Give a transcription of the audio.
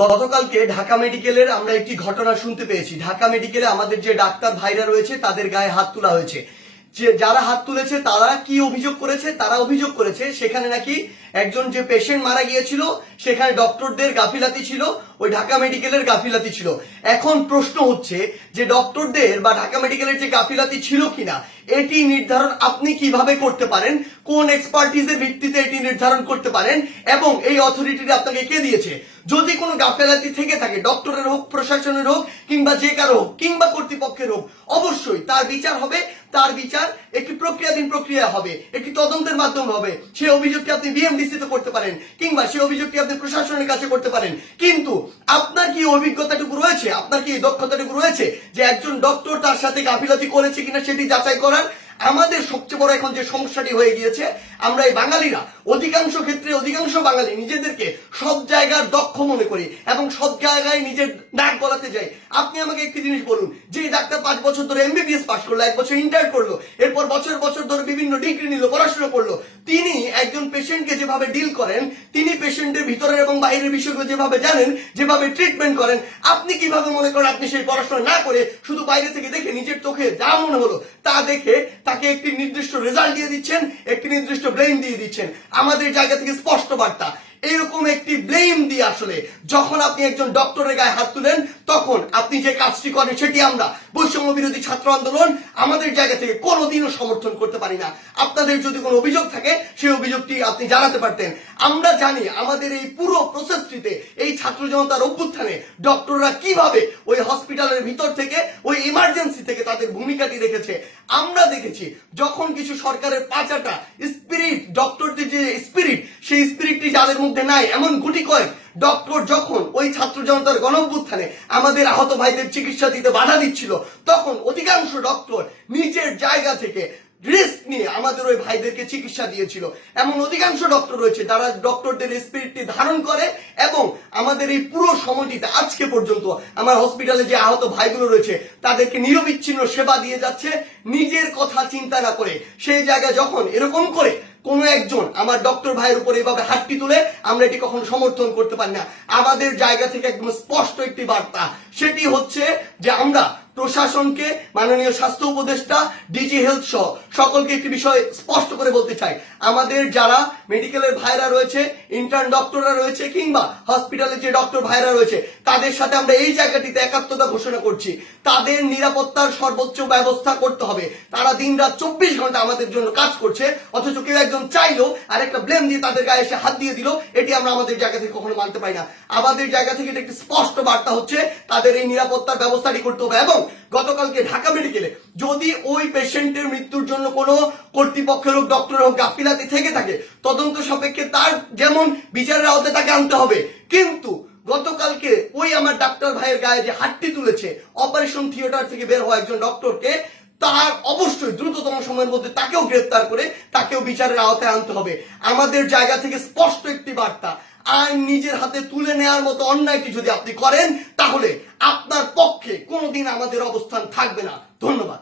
গতকালকে ঢাকা মেডিকেলের আমরা একটি ঘটনা শুনতে পেয়েছি। ঢাকা মেডিকেলে আমাদের যে ডাক্তার ভাইরা রয়েছে তাদের গায়ে হাত তোলা হয়েছে। যে যারা হাত তুলেছে তারা কি অভিযোগ করেছে? তারা অভিযোগ করেছে সেখানে নাকি একজন যে পেশেন্ট মারা গিয়েছিল সেখানে ডক্টরদের গাফিলাতি ছিল, ওই ঢাকা মেডিকেলের গাফিলাতি ছিল। এখন প্রশ্ন হচ্ছে যে ডক্টরদের বা ঢাকা মেডিকেলের যে গাফিলাতি ছিল কিনা এটি নির্ধারণ আপনি কিভাবে করতে পারেন, কোন এক্সপার্টিজের ভিত্তিতে এটি নির্ধারণ করতে পারেন এবং এই অথরিটিটা আপনাকে কে দিয়েছে? যদি কোনো গাফিলাতি থেকে থাকে, ডক্টরের হোক, প্রশাসনের হোক, কিংবা যে কারো হোক, কিংবা কর্তৃপক্ষের হোক, অবশ্যই তার বিচার হবে। তার বিচার একটি প্রক্রিয়াধীন প্রক্রিয়া হবে, একটি তদন্তের মাধ্যমে হবে। সেই অভিযোগটি আপনি বিএমডিসি তে করতে পারেন কিংবা সেই অভিযোগটি আপনি প্রশাসনের কাছে করতে পারেন। কিন্তু আপনার কি অভিজ্ঞতাটুকু রয়েছে, আপনার কি দক্ষতাটুকু রয়েছে যে একজন ডক্টর তার সাথে গাফিলতি করেছে কিনা সেটি যাচাই করার? আমাদের সবচেয়ে বড় এখন যে সমস্যাটি হয়ে গিয়েছে, আমরা এই বাঙালিরা অধিকাংশ ক্ষেত্রে অধিকাংশ বাঙালি নিজেদেরকে সব জায়গার দক্ষ মনে করি এবং সব জায়গায় নিজের নাক গলাতে যাই। আপনি আমাকে একটি জিনিস বলুন, যে ডাক্তার 5 বছর ধরে এমবিবিএস পাস করলো, 1 বছর ইন্টার করলো, এরপর বছর বছর ধরে বিভিন্ন ডিগ্রি নিল, পড়াশোনা করলো, তিনি একজন পেশেন্টকে যেভাবে ডিল করেন, তিনি পেশেন্টের ভিতরের এবং বাইরের বিষয়গুলো যেভাবে জানেন, যেভাবে ট্রিটমেন্ট করেন, আপনি কিভাবে মনে করেন আপনি সেই পড়াশোনা না করে শুধু বাইরে থেকে দেখে নিজের চোখে যা মনে হলো তা দেখে তাকে একটি নির্দিষ্ট রেজাল্ট দিয়ে দিচ্ছেন, একটি নির্দিষ্ট ব্লেম দিয়ে দিচ্ছেন? আমাদের জায়গা থেকে স্পষ্ট বার্তা, এরকম একটি ব্লেম দিয়ে আসলে যখন আপনি একজন ডক্টরের গায়ে হাত তুলেন তখন আপনি যে কাজটি করেন সেটি আমরা বৈষম্য বিরোধী ছাত্র আন্দোলন আমাদের জায়গা থেকে কোনোদিনও সমর্থন করতে পারি না। আপনাদের যদি কোনো অভিযোগ থাকে সেই অভিযোগটি আপনি জানাতে পারতেন। আমরা জানি আমাদের এই পুরো প্রসেসটিতে, এই ছাত্র জনতার অভ্যুত্থানে ডক্টররা কিভাবে ওই হসপিটালের ভিতর থেকে, ওই ইমার্জেন্সি থেকে তাদের ভূমিকাটি রেখেছে। আমরা দেখেছি যখন কিছু সরকারের পাঁচাটা স্পিরিট, ডক্টরদের যে স্পিরিট, সেই স্পিরিটটি যাদের মধ্যে নাই, এমন গুটি কয়েক ডক্টর যখন ওই ছাত্র জনতার গণঅভ্যুত্থানে আমাদের আহত ভাইদের চিকিৎসা দিতে বাধা দিচ্ছিল, তখন অধিকাংশ ডক্টর নিজের জায়গা থেকে রিস্ক নিয়ে আমাদের ওই ভাইদেরকে চিকিৎসা দিয়েছিল। এমন অধিকাংশ ডক্টর রয়েছে যারা ডক্টরদের স্পিরিটটি ধারণ করে এবং আমাদের এই পুরো সময়টিতে আজকে পর্যন্ত আমার হসপিটালে যে আহত ভাইগুলো রয়েছে তাদেরকে নিরবিচ্ছিন্ন সেবা দিয়ে যাচ্ছে, নিজের কথা চিন্তা না করে। সেই জায়গায় যখন এরকম করে কোন একজন আমার ডক্টর ভাইয়ের উপর এভাবে হাতটি তুলে, আমরা এটি কখনো সমর্থন করতে পারি না। আমাদের জায়গা থেকে একদম স্পষ্ট একটি বার্তা, সেটি হচ্ছে যে আমরা প্রশাসনকে, মাননীয় স্বাস্থ্য উপদেষ্টা, ডিজি হেলথ সহ সকলকে একটি বিষয় স্পষ্ট করে বলতে চাই, আমাদের যারা মেডিকেলের ভাইরা রয়েছে, ইন্টার্ন ডক্টররা রয়েছে, কিংবা হসপিটালের যে ডক্টর ভাইরা রয়েছে, তাদের সাথে আমরা এই জায়গাটিতে একাত্মতা ঘোষণা করছি। তাদের নিরাপত্তার সর্বোচ্চ ব্যবস্থা করতে হবে। তারা দিনরাত 24 ঘন্টা আমাদের জন্য কাজ করছে, অথচ কেউ একজন চাইলো আর একটা ব্লেম দিয়ে তাদের গায়ে এসে হাত দিয়ে দিল, এটি আমরা আমাদের জায়গা থেকে কখনো মানতে পারি না। আমাদের জায়গা থেকে এটা একটি স্পষ্ট বার্তা হচ্ছে তাদের এই নিরাপত্তার ব্যবস্থাটি করতে হবে। এবং গতকালকে ঢাকা মেডিকেলে যদি ওই পেশেন্টের মৃত্যুর জন্য কোনো কর্তৃপক্ষের হোক, ডক্টরের হোক গাফিলাতি থেকে থাকে, তদন্ত সাপেক্ষে তার যেমন বিচারের আওতায় তাকে আনতে হবে। কিন্তু গতকালকে ওই আমার ডাক্তার ভাইয়ের গায়ে যে হাতটি তুলেছে, অপারেশন থিয়েটার থেকে বের হওয়া একজন ডক্টরকে, তার অবশ্যই দ্রুততম সময়ের মধ্যে তাকেও গ্রেফতার করে তাকেও বিচারের আওতায় আনতে হবে। আমাদের জায়গা থেকে স্পষ্ট একটি বার্তা, আইন নিজের হাতে তুলে নেওয়ার মতো অন্যায়টি যদি আপনি করেন তাহলে আপনার পক্ষে কোনোদিন আমাদের অবস্থান থাকবে না। ধন্যবাদ।